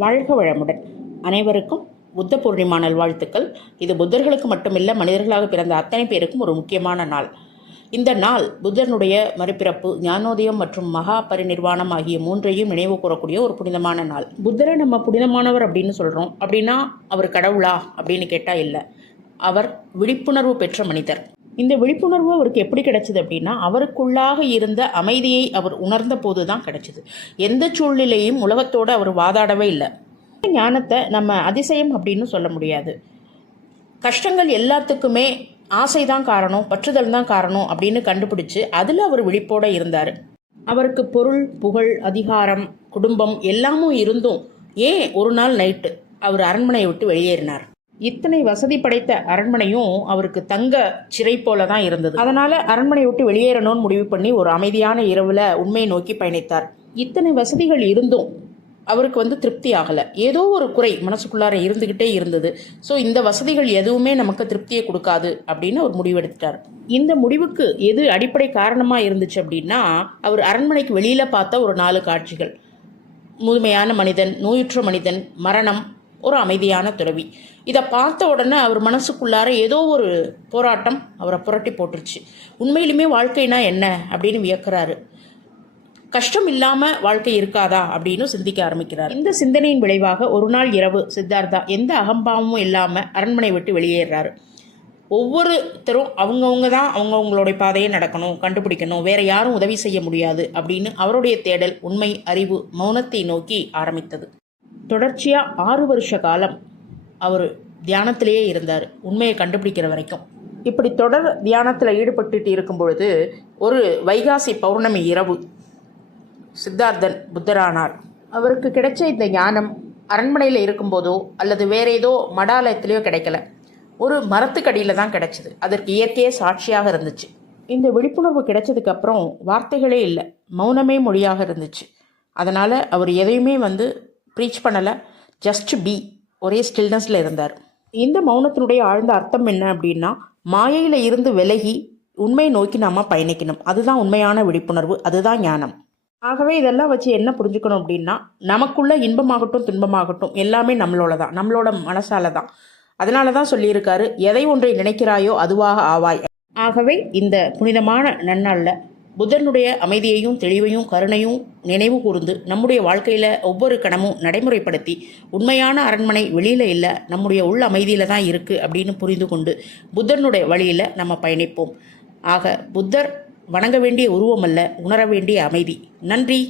வாழ்க வளமுடன். அனைவருக்கும் புத்த பூர்ணிமா நல்வாழ்த்துக்கள். இது புத்தர்களுக்கு மட்டுமில்லை, மனிதர்களாக பிறந்த அத்தனை பேருக்கும் ஒரு முக்கியமான நாள். இந்த நாள் புத்தனுடைய மறுபிறப்பு, ஞானோதயம் மற்றும் மகா பரிநிர்வாணம் ஆகிய மூன்றையும் நினைவு கூறக்கூடிய ஒரு புனிதமான நாள். புத்தரை நம்ம புனிதமானவர் அப்படின்னு சொல்கிறோம். அப்படின்னா அவர் கடவுளா அப்படின்னு கேட்டால் இல்லை. அவர் விழிப்புணர்வு பெற்ற மனிதர். இந்த விழிப்புணர்வு அவருக்கு எப்படி கிடைச்சிது அப்படின்னா, அவருக்குள்ளாக இருந்த அமைதியை அவர் உணர்ந்த போது தான் கிடைச்சிது. எந்த சூழ்நிலையும் உலகத்தோடு அவர் வாதாடவே இல்லை. ஞானத்தை நம்ம அதிசயம் அப்படின்னு சொல்ல முடியாது. கஷ்டங்கள் எல்லாத்துக்குமே ஆசை தான் காரணம், பற்றுதல் தான் காரணம் அப்படின்னு கண்டுபிடிச்சு அதில் அவர் விழிப்போடு இருந்தார். அவருக்கு பொருள், புகழ், அதிகாரம், குடும்பம் எல்லாமும் இருந்தும் ஏன் ஒரு நாள் நைட்டு அவர் அரண்மனையை விட்டு வெளியேறினார்? இத்தனை வசதி படைத்த அரண்மனையும் அவருக்கு தங்க சிறை போல தான் இருந்தது. அதனால அரண்மனை விட்டு வெளியேறணும்னு முடிவு பண்ணி ஒரு அமைதியான இரவுல உண்மையை நோக்கி பயணித்தார். இத்தனை வசதிகள் இருந்தும் அவருக்கு திருப்தி ஆகலை. ஏதோ ஒரு குறை மனசுக்குள்ளார இருந்துக்கிட்டே இருந்தது. ஸோ இந்த வசதிகள் எதுவுமே நமக்கு திருப்தியை கொடுக்காது அப்படின்னு அவர் முடிவெடுத்தார். இந்த முடிவுக்கு எது அடிப்படை காரணமாக இருந்துச்சு அப்படின்னா, அவர் அரண்மனைக்கு வெளியில் பார்த்த ஒரு 4 காட்சிகள். முதுமையான மனிதன், நோயுற்ற மனிதன், மரணம், ஒரு அமைதியான துறவி. இதை பார்த்த உடனே அவர் மனசுக்குள்ளார ஏதோ ஒரு போராட்டம் அவரை புரட்டி போட்டுருச்சு. உண்மையிலுமே வாழ்க்கைனா என்ன அப்படின்னு வியக்கிறாரு. கஷ்டம் இல்லாமல் வாழ்க்கை இருக்காதா அப்படின்னு சிந்திக்க ஆரம்பிக்கிறார். இந்த சிந்தனையின் விளைவாக ஒரு நாள் இரவு சித்தார்த்தா எந்த அகம்பாவமும் இல்லாமல் அரண்மனை விட்டு வெளியேறாரு. ஒவ்வொருத்தரும் அவங்கவுங்க தான் அவங்கவுங்களுடைய பாதையை நடக்கணும், கண்டுபிடிக்கணும், வேற யாரும் உதவி செய்ய முடியாது அப்படின்னு அவருடைய தேடல் உண்மை, அறிவு, மௌனத்தை நோக்கி ஆரம்பித்தது. தொடர்ச்சியாக 6 வருஷ காலம் அவர் தியானத்திலேயே இருந்தார், உண்மையை கண்டுபிடிக்கிற வரைக்கும். இப்படி தொடர் தியானத்தில் ஈடுபட்டு இருக்கும் பொழுது ஒரு வைகாசி பௌர்ணமி இரவு சித்தார்த்தன் புத்தரானார். அவருக்கு கிடைச்ச இந்த ஞானம் அரண்மனையில் இருக்கும்போதோ அல்லது வேற ஏதோ மடாலயத்திலேயோ கிடைக்கல, ஒரு மரத்துக்கடியில் தான் கிடைச்சிது. அதற்கு இயற்கையே சாட்சியாக இருந்துச்சு. இந்த விழிப்புணர்வு கிடைச்சதுக்கு அப்புறம் வார்த்தைகளே இல்லை, மௌனமே மொழியாக இருந்துச்சு. அதனால் அவர் எதையுமே ப்ரீச் பண்ணலை, ஜஸ்ட் பி, ஒரே ஸ்டில்னஸில் இருந்தார். இந்த மௌனத்தினுடைய ஆழ்ந்த அர்த்தம் என்ன அப்படின்னா, மாயையில் இருந்து விலகி உண்மையை நோக்கி நாம் பயணிக்கணும். அதுதான் உண்மையான விழிப்புணர்வு, அதுதான் ஞானம். ஆகவே இதெல்லாம் வச்சு என்ன புரிஞ்சுக்கணும் அப்படின்னா, நமக்குள்ள இன்பமாகட்டும் துன்பமாகட்டும் எல்லாமே நம்மளோட தான், நம்மளோட மனசால தான். அதனால தான் சொல்லியிருக்காரு, எதை ஒன்றை நினைக்கிறாயோ அதுவாக ஆவாய். ஆகவே இந்த புனிதமான நன்னாளில் புத்தனுடைய அமைதியையும் தெளிவையும் கருணையும் நினைவு கூர்ந்து நம்முடைய வாழ்க்கையில் ஒவ்வொரு கணமும் நடைமுறைப்படுத்தி, உண்மையான அரண்மனை வெளியில் இல்லை, நம்முடைய உள் அமைதியில் தான் இருக்குது அப்படின்னு புரிந்து கொண்டு புத்தனுடைய வழியில் நம்ம பயணிப்போம். ஆக புத்தர் வணங்க வேண்டிய உருவம் அல்ல, உணர வேண்டிய அமைதி. நன்றி.